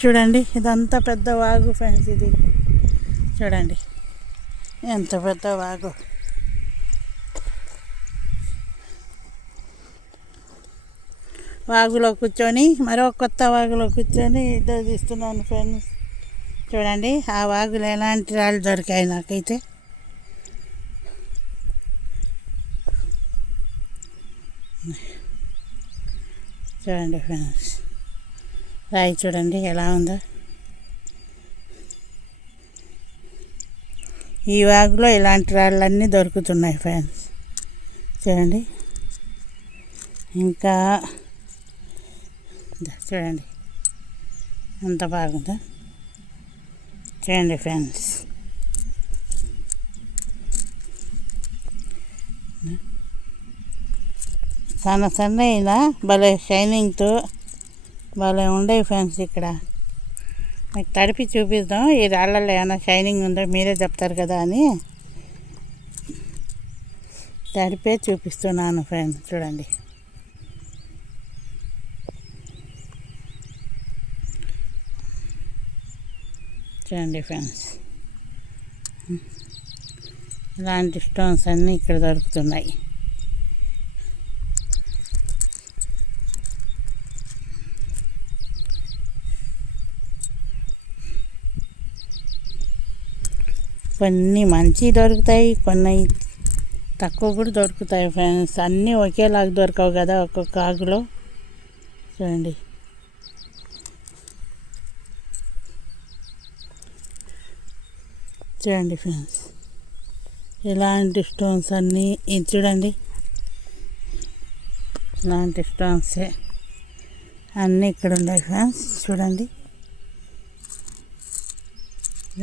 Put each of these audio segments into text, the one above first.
చూడండి ఇదంతా పెద్ద వాగు ఫ్రెండ్స్. ఇది చూడండి ఎంత పెద్ద వాగు. వాగులో కూర్చొని మరో కొత్త వాగులో కూర్చొని ఇద్దరు తీస్తున్నాను ఫ్రెండ్స్. చూడండి ఆ వాగులో ఎలాంటి రాళ్ళు దొరికాయి నాకైతే. చూడండి ఫ్రెండ్స్ రాయి చూడండి ఎలా ఉందో. ఈ వాగులో ఇలాంటి రాళ్ళన్నీ దొరుకుతున్నాయి ఫ్రెండ్స్. చూడండి ఇంకా చూడండి ఎంత బాగుందో. చూడండి ఫ్రెండ్స్ సన్న అయినా భలే షైనింగ్తో భలే ఉండేవి ఫ్రెండ్స్. ఇక్కడ మీకు తడిపి చూపిద్దాం ఈ రాళ్ళల్లో ఏమైనా షైనింగ్ ఉందో మీరే చెప్తారు కదా అని తడిపే చూపిస్తున్నాను ఫ్రెండ్స్. చూడండి చూడండి ఫ్రెండ్స్ ఇలాంటి స్టోన్స్ అన్నీ ఇక్కడ దొరుకుతున్నాయి. కొన్ని మంచి దొరుకుతాయి, కొన్ని తక్కువ కూడా దొరుకుతాయి ఫ్రెండ్స్. అన్నీ ఒకేలాగా దొరకవు కదా ఒక్కొక్క ఆకులో. చూడండి చూడండి ఫ్రెండ్స్ ఇలాంటి స్టోన్స్ అన్నీ ఇది చూడండి ఇలాంటి స్టోన్సే అన్నీ ఇక్కడ ఉన్నాయి ఫ్రెండ్స్. చూడండి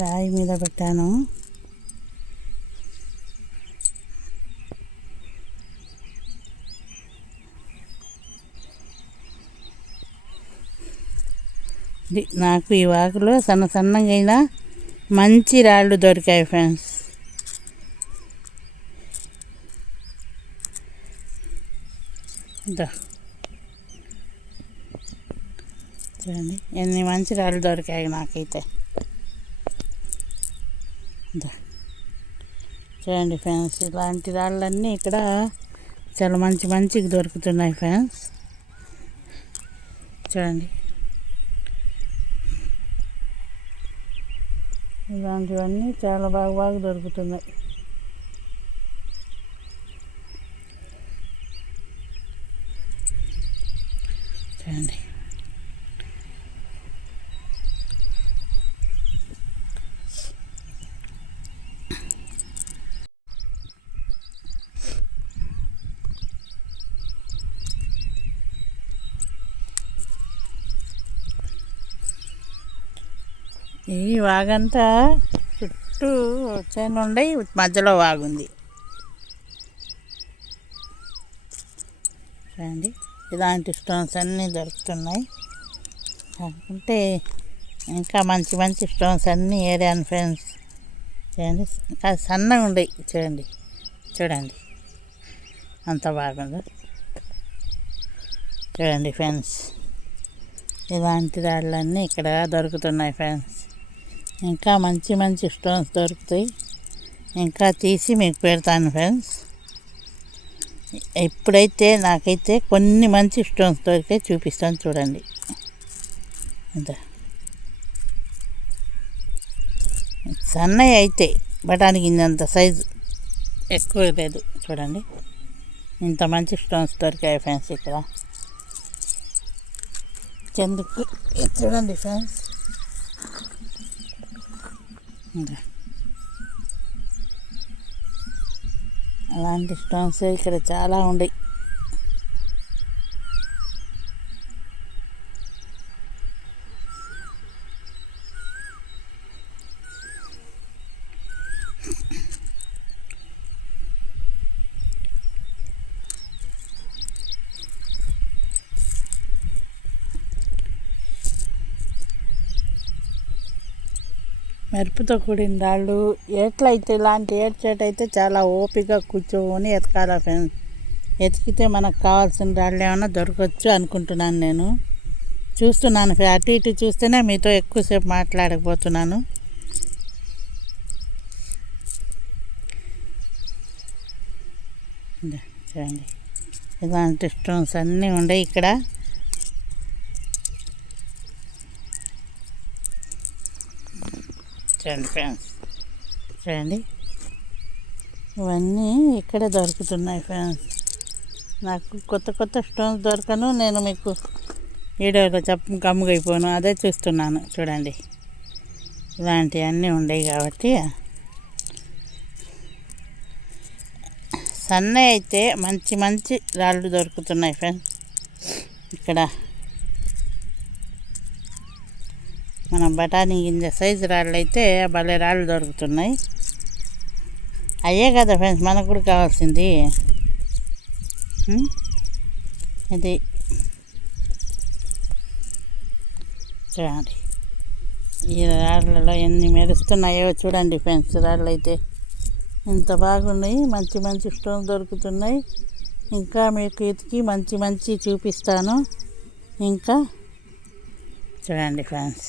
రాయి మీద పెట్టాను. నాకు ఈ వాకులో సన్నగా అయినా మంచి రాళ్ళు దొరికాయి ఫ్రెండ్స్. చూడండి ఎన్ని మంచి రాళ్ళు దొరికాయి నాకైతే. చూడండి ఫ్రెండ్స్ ఇలాంటి రాళ్ళన్నీ ఇక్కడ చాలా మంచిగా దొరుకుతున్నాయి ఫ్రెండ్స్. చూడండి ఇలాంటివన్నీ చాలా బాగా దొరుకుతున్నాయి. చూడండి ఈ వాగంతా చుట్టూ వచ్చాను ఉండి మధ్యలో వాగుంది. చూడండి ఇలాంటి స్టోన్స్ అన్నీ దొరుకుతున్నాయి. అంటే ఇంకా మంచి స్టోన్స్ అన్నీ ఏరియాను ఫ్రెండ్స్. చూడండి సన్నగా ఉండేవి. చూడండి అంత బాగుంది. చూడండి ఫ్రెండ్స్ ఇలాంటి రాళ్ళన్నీ ఇక్కడ దొరుకుతున్నాయి ఫ్రెండ్స్. ఇంకా మంచి స్టోన్స్ దొరుకుతాయి. ఇంకా తీసి మీకు పెడతాను ఫ్రెండ్స్. ఇప్పుడైతే నాకైతే కొన్ని మంచి స్టోన్స్ దొరికితే చూపిస్తాను. చూడండి అంత సన్నవి అయితే బటానికి ఇంత సైజు ఎక్కువ లేదు. చూడండి ఇంత మంచి స్టోన్స్ దొరికాయి ఫ్రెండ్స్ ఇక్కడ కిందకు. చూడండి ఫ్రెండ్స్ అలాంటి స్టోన్స్ ఇక్కడ చాలా ఉన్నాయి. మెరుపుతో కూడిన రాళ్ళు ఎట్లయితే ఇలాంటి ఏడ్చేటైతే చాలా ఓపిక కూర్చొని ఎతకాల ఫ్రెండ్స్. ఎతికితే మనకు కావాల్సిన రాళ్ళు ఏమైనా దొరకవచ్చు అనుకుంటున్నాను నేను. చూస్తున్నాను, అటు ఇటు చూస్తేనే మీతో ఎక్కువసేపు మాట్లాడకపోతున్నాను. చూడండి, ఇలాంటి స్టోన్స్ అన్నీ ఉన్నాయి ఇక్కడ. చూడండి ఫ్రెండ్స్, చూడండి ఇవన్నీ ఇక్కడే దొరుకుతున్నాయి ఫ్రెండ్స్. నాకు కొత్త కొత్త స్టోన్స్ దొరకను, నేను మీకు వీడియోలో కమ్ముగా అయిపోను, అదే చూస్తున్నాను. చూడండి, ఇలాంటివన్నీ ఉన్నాయి కాబట్టి. సన్న అయితే మంచి మంచి రాళ్ళు దొరుకుతున్నాయి ఫ్రెండ్స్. ఇక్కడ మన బఠానీ గింజ సైజు రాళ్ళు అయితే భలే రాళ్ళు దొరుకుతున్నాయి. అయ్యే కదా ఫ్రెండ్స్ మనకు కూడా కావాల్సింది. ఇది చూడండి, ఈ రాళ్ళలో ఎన్ని మెరుస్తున్నాయో చూడండి ఫ్రెండ్స్. రాళ్ళు అయితే ఇంత బాగున్నాయి, మంచి మంచి స్టోన్ దొరుకుతున్నాయి. ఇంకా మీకు ఎతికి మంచి మంచి చూపిస్తాను. ఇంకా చూడండి ఫ్రెండ్స్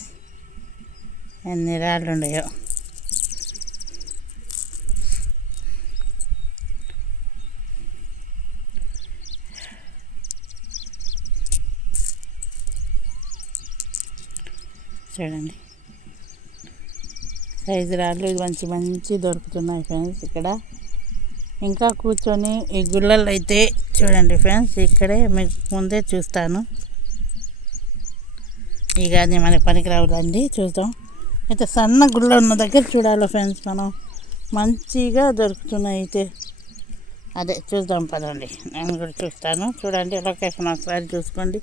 ఎన్ని రాళ్ళు ఉన్నాయో. చూడండి సైజు రాళ్ళు మంచి మంచి దొరుకుతున్నాయి ఫ్రెండ్స్ ఇక్కడ. ఇంకా కూర్చొని ఈ గుళ్ళల్లో అయితే చూడండి ఫ్రెండ్స్, ఇక్కడే మీకు ముందే చూస్తాను. ఇక అది మనకి పనికిరావులండి, చూద్దాం. అయితే సన్న గుళ్ళ ఉన్న దగ్గర చూడాలి ఫ్రెండ్స్ మనం. మంచిగా దొరుకుతున్నాయి అయితే అదే చూద్దాం పదండి. నేను కూడా చూస్తాను. చూడండి లొకేషన్ ఒకసారి చూసుకోండి.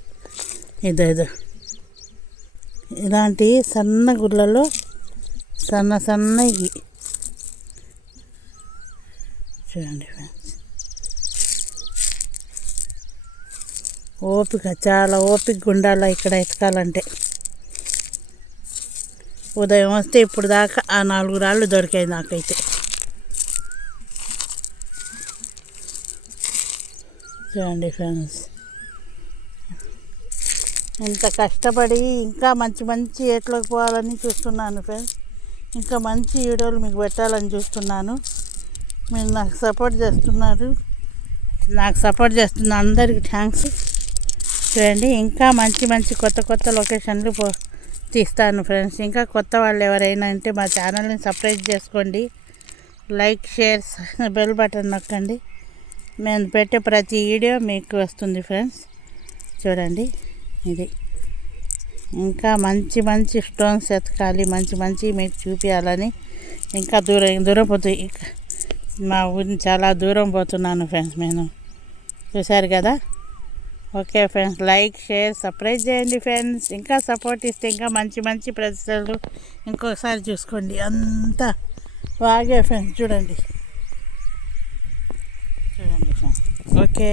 ఇదో ఇలాంటి సన్న గుళ్ళలో సన్నవి చూడండి ఫ్రెండ్స్. ఓపిక, చాలా ఓపిక ఉండాలి ఇక్కడ ఎతకాలంటే. ఉదయం వస్తే ఇప్పుడు దాకా ఆ 4 రాళ్ళు దొరికాయి నాకైతే. చూడండి ఫ్రెండ్స్, ఇంత కష్టపడి ఇంకా మంచి మంచి ఏట్లోకి పోవాలని చూస్తున్నాను ఫ్రెండ్స్. ఇంకా మంచి వీడియోలు మీకు పెట్టాలని చూస్తున్నాను. మీరు నాకు సపోర్ట్ చేస్తున్నారు. నాకు సపోర్ట్ చేస్తున్న అందరికీ థ్యాంక్స్. చూడండి, ఇంకా మంచి మంచి కొత్త కొత్త లొకేషన్లు తీస్తాను ఫ్రెండ్స్. ఇంకా కొత్త వాళ్ళు ఎవరైనా అంటే మా ఛానల్ని సబ్స్క్రైబ్ చేసుకోండి. లైక్, షేర్, బెల్ బటన్ నొక్కండి. నేను పెట్టే ప్రతి వీడియో మీకు వస్తుంది ఫ్రెండ్స్. చూడండి, ఇది ఇంకా మంచి మంచి స్టోన్స్ ఎతకాలి, మంచి మంచి మీకు చూపించాలని. ఇంకా దూరం పోతుంది. మా ఊరిని చాలా దూరం పోతున్నాను ఫ్రెండ్స్ నేను. చూశారు కదా. Okay friends, like, share, subscribe చేయండి ఫ్రెండ్స్. ఇంకా సపోర్ట్ ఇస్తే ఇంకా మంచి మంచి ప్రదేశాలు ఇంకొకసారి చూసుకోండి. అంతా బాగా ఫ్రెండ్స్. చూడండి ఫ్రెండ్స్. ఓకే.